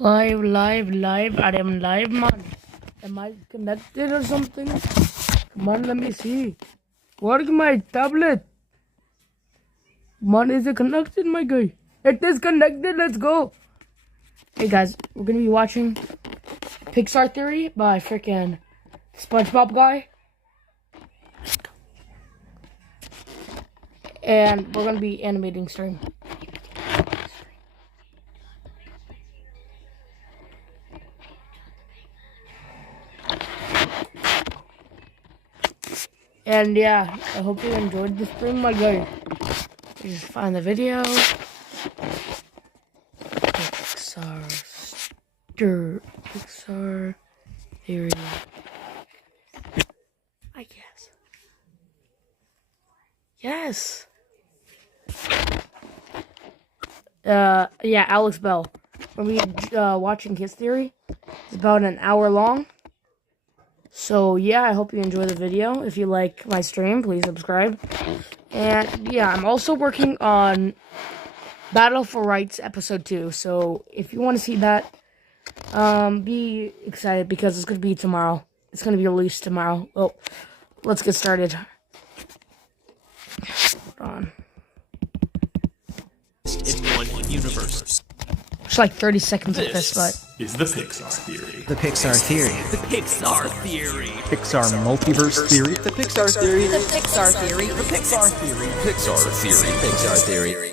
Live. I am live, man. Am I connected or something? Come on, let me see. Where's my tablet? Man, is it connected, my guy? It is connected, let's go. Hey guys, we're gonna be watching Pixar Theory by freaking SpongeBob guy. And we're gonna be animating stream. And yeah, I hope you enjoyed the stream, my guy. Just find the video. Pixar Theory. I guess. Yes. Yeah, Alex Bell. We'll be watching his theory. It's about an hour long. So yeah, I hope you enjoy the video. If you like my stream, please subscribe. And yeah, I'm also working on Battle for Rights episode 2. So if you want to see that, be excited because it's going to be tomorrow. It's going to be released tomorrow. Oh, let's get started. Hold on. In one universe. It's like 30 seconds of this, but is the Pixar Theory. The Pixar Theory. The Pixar Theory. Pixar Multiverse Theory. The Pixar Theory. The Pixar Theory. The Pixar Theory. Pixar Theory. Pixar Theory.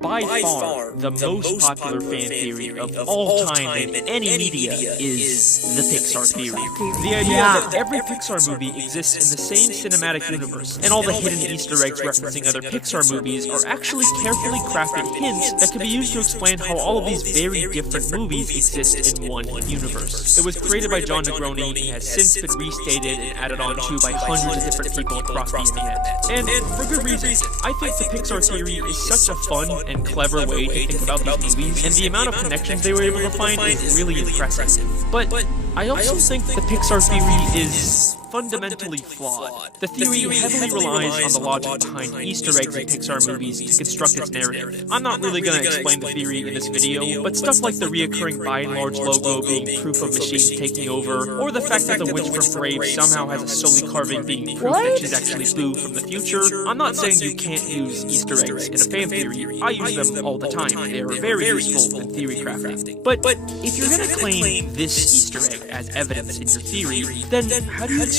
By far, the most popular fan theory of all time in any media is the Pixar Theory. The idea that every Pixar movie exists in the same cinematic universe, and all the hidden Easter eggs referencing other Pixar movies are actually carefully crafted hints that can be used to explain how all of these very different movies exist in one universe. It was created by John Negroni and has since been restated and added on to by hundreds of different people across the internet. And for good reason. I think the Pixar Theory is such a fun and clever way to think about these movies, and the amount of connections they were able to find is really impressive. But I also think the Pixar Theory is fundamentally flawed. The theory heavily relies on the logic behind Easter eggs in Pixar movies to construct its narrative. I'm not really going to explain the theory in this video, but stuff like the reoccurring by and large logo being proof of machines taking over, or the fact that the witch from Brave somehow has a Sully carving being proof that she's actually Boo from the future. I'm not saying you can't use Easter eggs in a fan theory. I use them all the time. They are very useful in theory crafting. But if you're going to claim this Easter egg as evidence in your theory, then how do you explain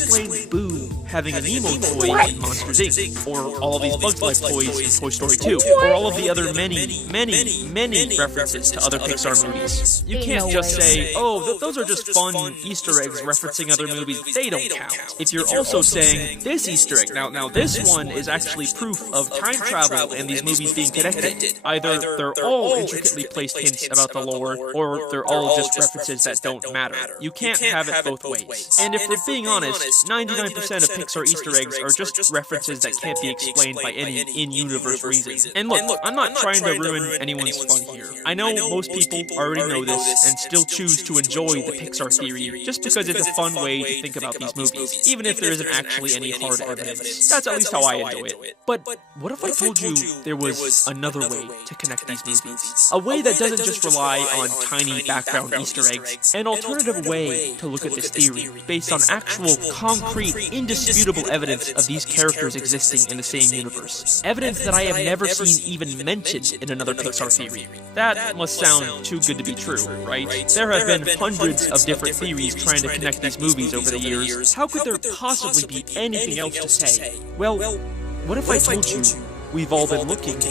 Boo having a Nemo toy in Monsters Inc., or all of these Bugs Life toys in Toy Story 2, or all of the other many references to other Pixar movies? You can't just say, oh, those are just fun Easter eggs referencing other movies. They don't count. If you're also saying, this Easter egg, now this one is actually proof of time travel and these movies being connected. Either they're all intricately placed hints about the lore, or they're all just references that don't matter. You can't have it both ways. And if we're being honest, 99% of Pixar Easter eggs are just references that can't be explained by any in-universe reason. And look, I'm not trying to ruin anyone's fun here. I know most people already know this and still choose to enjoy the Pixar Theory just because it's a fun way to think about these movies, even if there isn't actually any hard evidence. That's at least how I enjoy it. But what if I told you there was another way to connect these movies? A way that doesn't just rely on tiny background Easter eggs, an alternative way to look at this theory based on actual concrete, indisputable evidence of these characters existing in the same universe. Evidence that I have never seen even mentioned in another Pixar theory. That must sound too good to be true, right? There have been hundreds of different theories trying to connect these movies over the years. How could there possibly be anything else to say? Well, what if I told you we've all been looking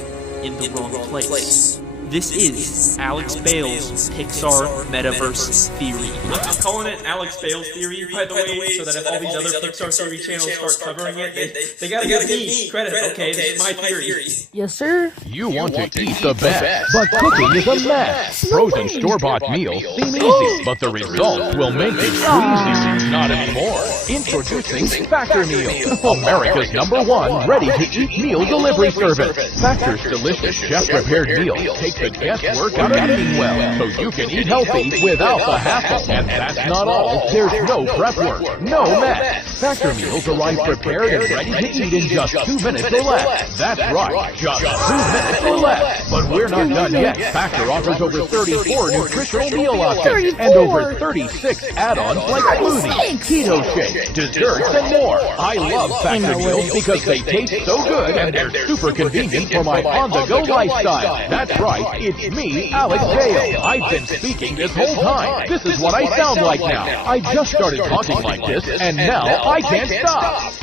in the wrong place? This is Alex Bale's Pixar Metaverse Theory. I'm calling it Alex Bale's Theory, by the way, so that if all these other Pixar Theory channels start covering it, they gotta give me credit. Okay, this is my theory. yes, sir. You want to eat the best, but cooking is a mess. Frozen store-bought meals seem easy, but the results will make it squeezy. Not anymore. Introducing Factor Meals, America's #1 ready-to-eat meal delivery service. Factor's delicious chef-prepared meals take the guesswork out of eating well, so you can eat healthy without the hassle. And that's not all. There's no prep work, no mess. Factor meals arrive prepared and ready to eat in just 2 minutes or less. That's right, just 2 minutes or less. But we're not done yet. Factor offers over 34 nutritional meal options and over 36 add-ons like smoothies, keto shakes, desserts, and more. I love Factor meals because they taste so good and they're super convenient for my on-the-go lifestyle. That's right, it's me, Alex Dale. I've been speaking this whole time. This is what I sound like now. I just started talking like this, and now I can't stop.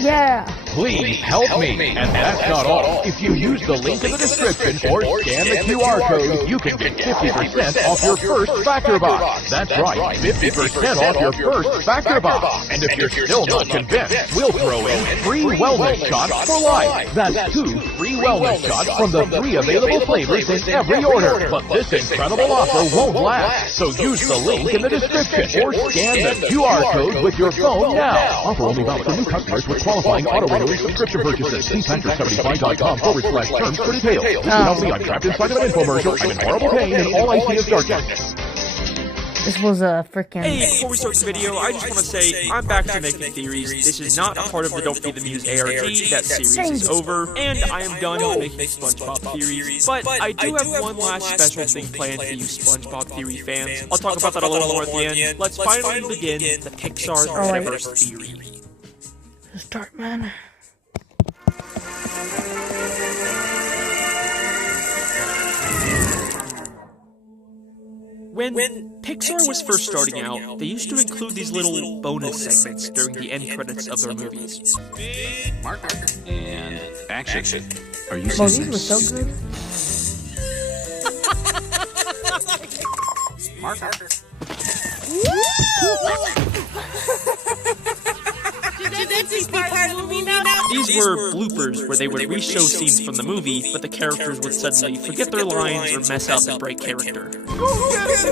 Yeah. Please help me. And that's not all. If you use the link in the description or scan the QR code, you can get 50% off your first Factor box. That's right, 50% off your first Factor box. And if you're still not convinced, we'll throw in free wellness shots for life. That's 2 free wellness shots from the 3 available flavors in every order. But this incredible offer won't last. So use the link in the description or scan the QR code with your phone now. Offer only valid for new customers with qualifying auto-renewing subscription purchases. See Factor75.com/terms for details. Listen help me, I'm trapped inside of an infomercial. I'm in horrible pain and all I see is darkness. This was a freaking... Hey, before we start the video, I just want to say, I'm back to making theories. This is not a part of the Don't Feed the Muse ARG. That series is over, and I am done making SpongeBob theories. But I do have one last special thing planned for you SpongeBob theory fans. I'll talk about that a little more at the end. Let's finally begin the Pixar Universe theory. Start, man. When Pixar was first starting out, they used to include these little bonus segments during the end credits of their movies. Marker. And action. Are you Oh, serious? these were so good. Marker. These were bloopers where they would re-show scenes from the movie, but the characters would suddenly forget their lines or mess up and break character. Does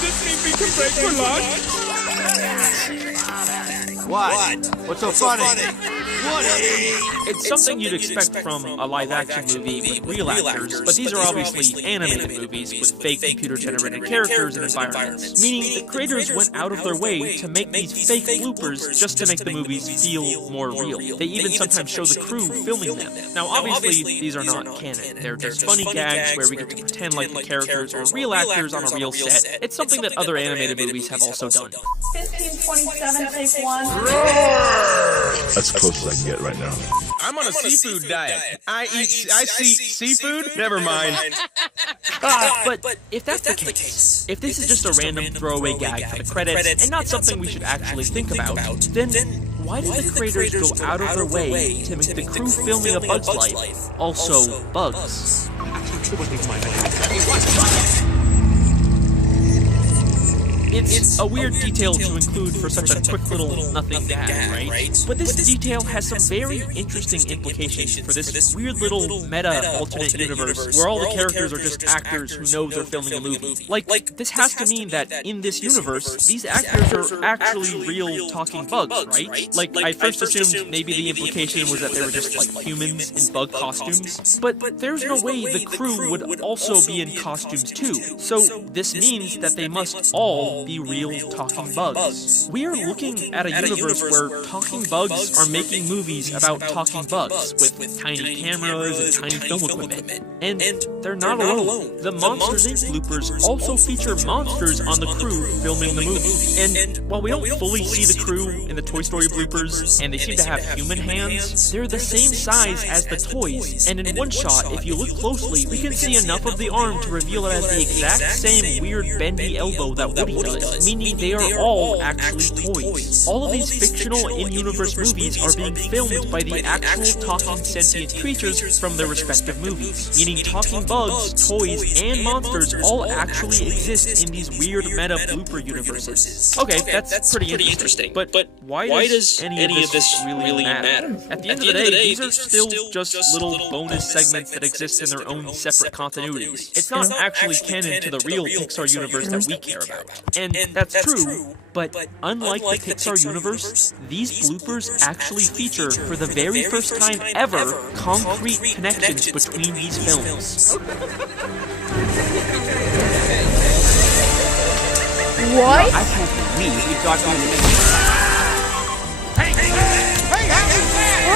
this mean we can break for lunch? What? What's so funny? It's something you'd expect from a live-action movie with real actors, but these are obviously animated movies with fake computer-generated characters and environments, meaning the creators went out of their way to make these fake bloopers just to make the movies feel more real. They even sometimes show the crew filming them. Now, obviously, these are not canon. They're just funny gags where we get to pretend like the characters are real actors on a real set. It's something that other animated movies have also done. 1527, take 1. That's as close as I can get right now. I'm on a seafood diet. I see seafood? Never mind. But if that's the case, if this is just a random throwaway gag for the credits and not something we should actually think about, then why did the creators go out of their way to make the crew filming A Bug's Life also bugs? It's a weird detail to include for such a quick little nothing gag, right? But this detail has some very interesting implications for this weird little meta alternate universe where all the characters are just actors who know they're filming a movie. Like, this has to mean that in this universe, these actors are actually real talking bugs, right? Like, I first assumed maybe the implication was that they were just, like, humans in bug costumes. But there's no way the crew would also be in costumes too. So this means that they must all be real talking bugs. We are looking at a universe where talking bugs are making movies about talking bugs with tiny cameras and tiny film equipment. And they're not alone. The Monsters Inc. bloopers also feature monsters on the crew filming the movie. And while we don't fully see the crew in the Toy Story bloopers, and they seem to have human hands, they're the same size as the toys. And in one shot, if you look closely, we can see enough of the arm to reveal it as the exact same weird bendy elbow that Woody does. Meaning they are all actually toys. All of these fictional in-universe movies are being filmed by the actual talking sentient creatures from their respective movies. Meaning talking bugs, toys, and monsters all actually exist in these weird meta blooper universes. Okay, that's pretty interesting. But why does any of this really matter? At the end of the day, these are still just little bonus segments that exist in their own separate continuities. It's not actually canon to the real Pixar universe that we care about. And that's true, but unlike the Pixar universe, these bloopers actually feature, for the very first time ever, concrete connections between these films. What? I can't believe we got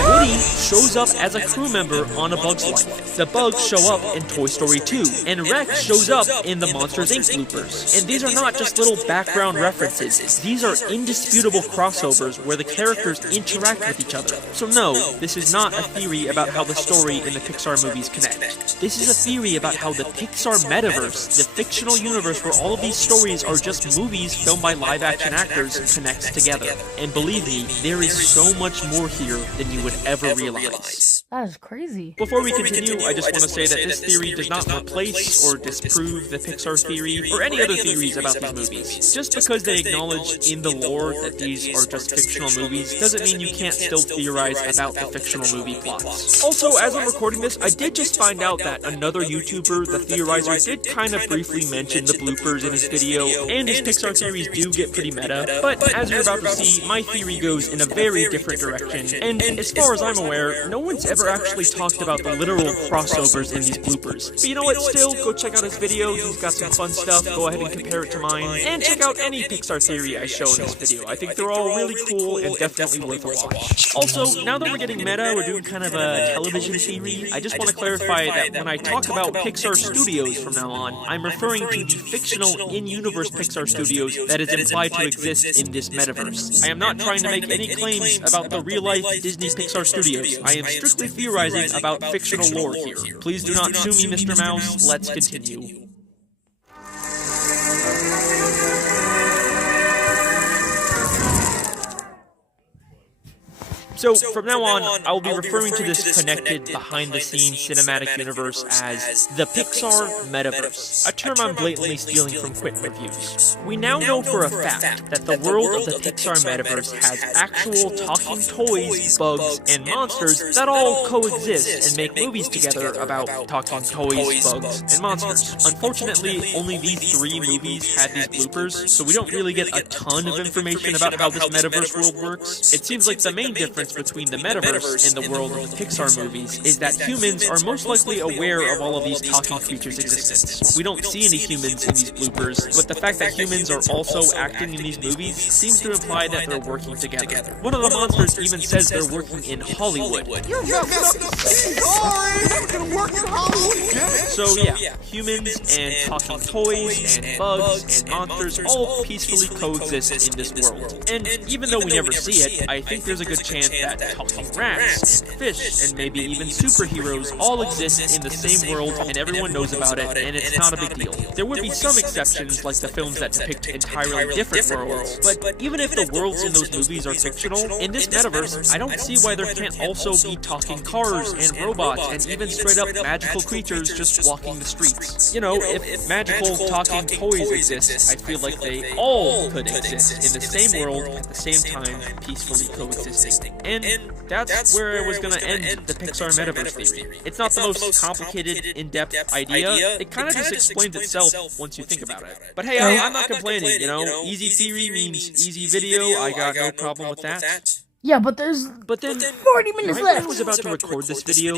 Woody shows up as a crew member on A Bug's Life. The bugs show up in Toy Story 2, and Rex shows up in the Monsters, Inc. bloopers. And these are not just little background references. These are indisputable crossovers where the characters interact with each other. So no, this is not a theory about how the story in the Pixar movies connect. This is a theory about how the Pixar metaverse, the fictional universe where all of these stories are just movies filmed by live-action actors, connects together. And believe me, there is so much more here than you would ever realize. That is crazy. Before we continue, I just want to say that this theory does not replace or disprove the Pixar theory or any other theories about these movies. Just because they acknowledge in the lore that these are just fictional movies doesn't mean you can't still theorize about the fictional movie plots. Also, as I'm recording this, I did just find out that another YouTuber, The Theorizer, did kind of briefly mention the bloopers in his video, and his Pixar theories do get pretty meta, but as you're about to see, my theory goes in a very different direction, and as far as I'm aware, no one's ever actually talked about the literal crossovers in these bloopers. But you know what, still, go check out his video, he's got some fun stuff, go ahead and compare it to mine, and check out any Pixar theory I show in this video. I think they're all really cool and definitely worth a watch. Also, now that we're getting meta, we're doing kind of a television theory, I just want to clarify that when I talk about Pixar Studios from now on, I'm referring to the fictional in-universe Pixar Studios that is implied to exist in this metaverse. I am not trying to make any claims about the real-life Disney Pixar Studios. I am strictly theorizing about fictional lore here. Please do not sue me, Mr. Mouse. Let's continue. So, from now on, I will be referring to this connected, behind-the-scenes cinematic universe as the Pixar Metaverse, a term I'm blatantly stealing from Quit Reviews. We now know for a fact that the world of the Pixar Metaverse has actual talking toys, bugs, and monsters that all coexist and make movies together about talking toys, bugs, and monsters. Unfortunately, only these 3 movies had these bloopers, so we don't really get a ton of information about how this Metaverse world works. It seems like the main difference between the metaverse and the world of the Pixar movies is that humans are most likely aware of all of these talking creatures' existence. We don't see any humans in these bloopers, but the fact that humans are also acting in these movies seems to imply that they're working together. One of the monsters even says they're working in Hollywood. So yeah, humans and talking toys and bugs and monsters all peacefully coexist in this world. And even though we never see it, I think there's a good chance that talking rats, and fish, and maybe even superheroes all exist in the same world and everyone knows about it, and it's not a big deal. There would be some exceptions, like the films that depict entirely different worlds, but even if the worlds in those movies are fictional, in this metaverse, I don't see why there can't also be talking cars and robots and even straight up magical creatures just walking the streets. You know, if magical talking toys exist, I feel like they all could exist in the same world at the same time, peacefully coexisting. And that's where I was going to end the Pixar Metaverse theory. It's not the most complicated, in-depth idea. It kind of just explains itself once you think about it. But hey, I'm not complaining, you know? Easy theory means easy video. I got no problem with that. Yeah, but then 40 minutes right left. when I was about to record this video,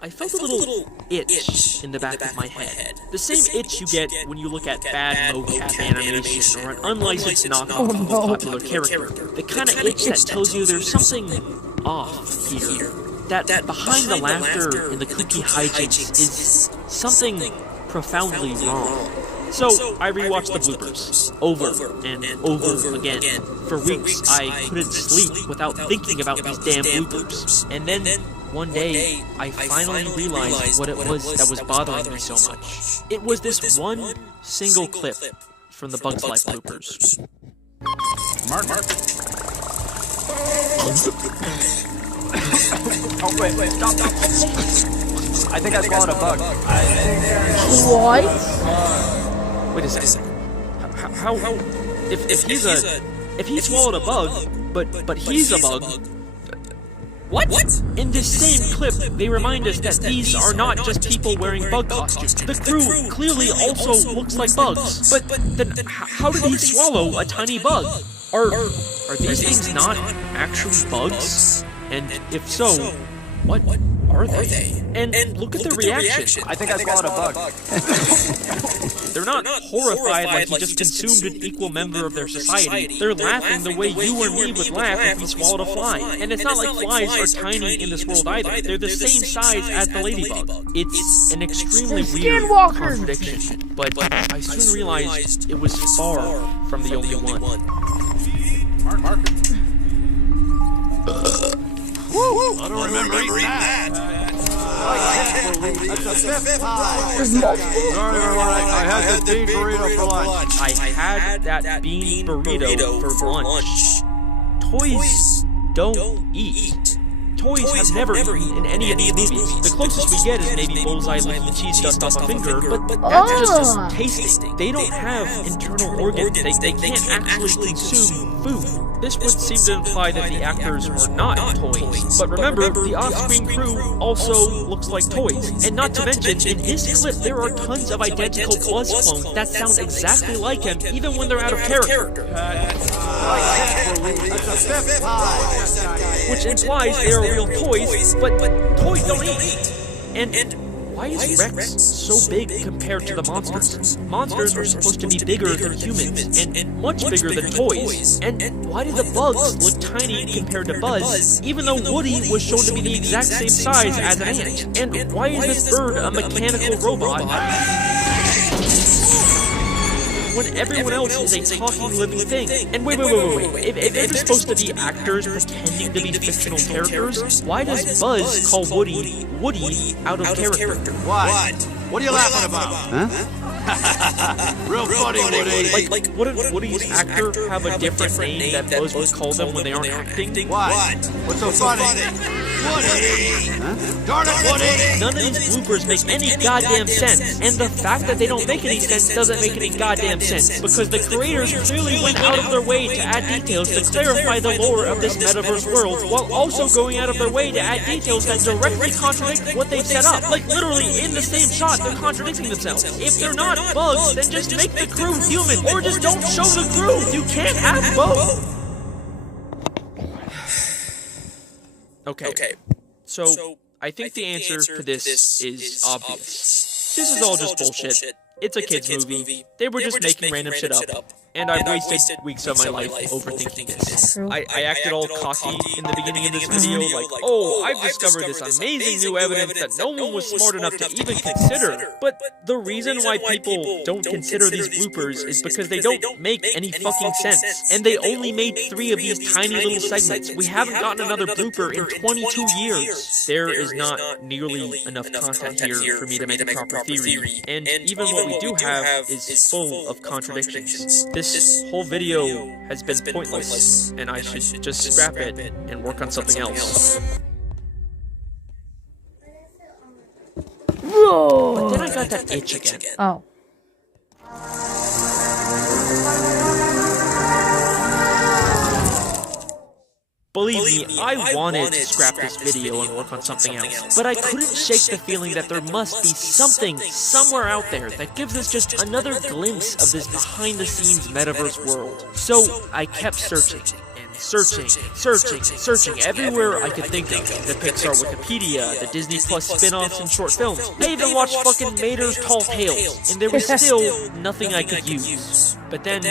I felt a little itch in the back of my head. The same itch you get when you look at bad mocap animation or an unlicensed knockoff of a popular character. The kind of itch that tells you there's something off here. That behind the laughter and the kooky hijinks is something profoundly wrong. So, I rewatched the bloopers, over and over again. For weeks, I couldn't sleep without thinking about these damn bloopers. And then, one day, I finally realized what it was that was bothering me so much. It was this one single clip from the Bug's Life bloopers. Mark. Oh, wait, stop. I think I swallowed a bug. What? Wait a second. How if he swallowed a bug, but he's a bug, What? In this same clip, they remind us that these are not just people wearing bug costumes. The crew clearly also looks like bugs. But then, how did he swallow a tiny bug? Are these things not actually bugs? And if so, what are they? And look at the reaction. I think I swallowed a bug. They're not horrified like he just consumed an equal member of their society. They're laughing the way you or me would laugh if we swallowed a fly. And it's not like flies are tiny in this world either. They're the same size as the ladybug. It's an extremely weird contradiction. But I soon realized it was far from the only one. I don't remember eating that. That's the fifth time. There's multiple. I had the bean burrito for lunch. I had that bean burrito for lunch. Toys don't eat. Toys have never eaten in any of these movies. The closest we get is maybe Bullseye licking the cheese dust off a finger, but that's just tasting. They don't have internal organs. They can't actually consume food. This would seem to imply that the actors are not toys. But remember, the off-screen crew also looks like toys. And not to mention, in this clip, there are tons of identical Buzz clones that sound exactly like him, even when they're out of character. Which implies they are real toys, but toys don't eat. And why is Rex so big compared to the monsters? Monsters are supposed to be bigger than humans, and much bigger than toys. And why do the bugs look tiny compared to Buzz, even though Woody was shown to be the exact same size as an ant? And why is this bird a mechanical robot when everyone else is a talking living thing? And wait. If they're supposed to be actors pretending to be fictional characters, why does Buzz call Woody out of character? What? What are you laughing about? Huh? Real funny, Woody. Like, wouldn't Woody's actor have a different name that Buzz would call them when they aren't acting? What? What's so funny? Woody! Huh? Darn it, Woody! None of these bloopers make any goddamn sense, and the fact that they don't make any sense doesn't make any goddamn sense, because the creators clearly went out of their way to add details to clarify the lore of this metaverse world, while also going out of their way to add details that directly contradict what they've set up. Like, literally, in the same shot, they're contradicting themselves. If they're not bugs, then just make the crew human, or just don't show the crew! You can't have both! Okay, so I think the answer to this is obvious. This is all just bullshit. It's a kids' movie. They were just making random shit up. And I've wasted weeks of my life overthinking this. I acted all cocky in the beginning of this video, like, oh, I've discovered this amazing new evidence that no one was smart enough to even consider. But the reason why people don't consider these bloopers is because they don't make any fucking sense. And they only made 3 of these tiny little segments. We haven't gotten another blooper in 22 years. There is not nearly enough content here for me to make a proper theory. And even what we do have is full of contradictions. This whole video has been pointless, and I should just scrap it and work on something else. Whoa! But then I got that itch again. Oh. Believe me, I wanted to scrap this video and work on something else, but I couldn't shake the feeling that there must be something somewhere out there that gives us just another glimpse of this behind-the-scenes metaverse world. So I kept searching. Searching everywhere I could think of. The Pixar Wikipedia, the Disney Plus spin-offs and short films. I even watched fucking Mater's Tall Tales, and there was still nothing I could use. But then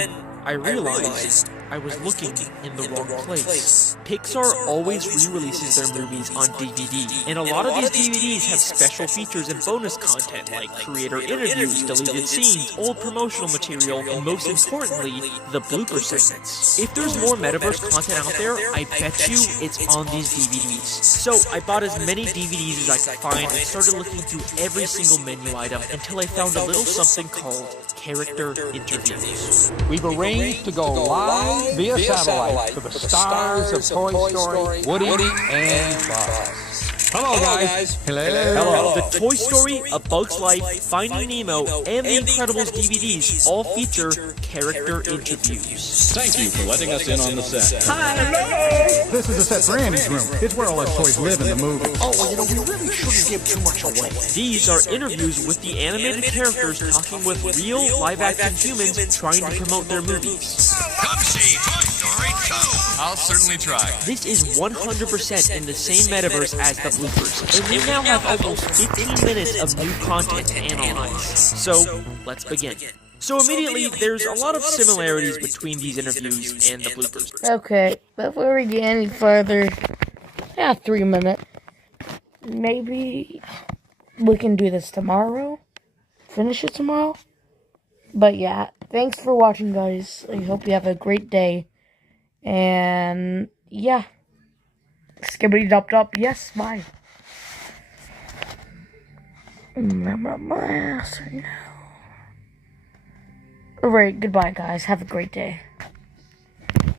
I realized I was looking in the wrong place. Pixar always re-releases their movies on DVD, and a lot of these DVDs have special features and bonus content like creator interviews, deleted scenes, old promotional material, and most importantly, the blooper segments. If there's more metaverse content out there, I bet you it's on these DVDs. So I bought as many DVDs as I could find and started looking through every single menu item until I found a little something called character interviews. We've arranged to go live via satellite to the stars of Toy Story, Woody, and Buzz. Hello, guys. Hello. The Toy Story, A Bug's Life, Finding Nemo, and The Incredibles DVDs all feature character interviews. Thank you for letting us in on the set. This is the set for Andy's room. It's where all us toys live in the movie. Oh, well, you know, we really shouldn't give too much away. These are interviews with the animated characters talking with real live-action humans trying to promote their movies. Come see Toy Story 2. I'll certainly try. This is 100% in the same metaverse as the bloopers, and we now have almost 15 minutes of new content to analyze. So, let's begin. So immediately, there's a lot of similarities between these interviews and the bloopers. Okay, before we get any further, 3 minutes. Maybe we can do this tomorrow. Finish it tomorrow. But yeah, thanks for watching, guys. I hope you have a great day. And yeah. Skibbity dop dop. Yes, bye. Alright, goodbye, guys. Have a great day.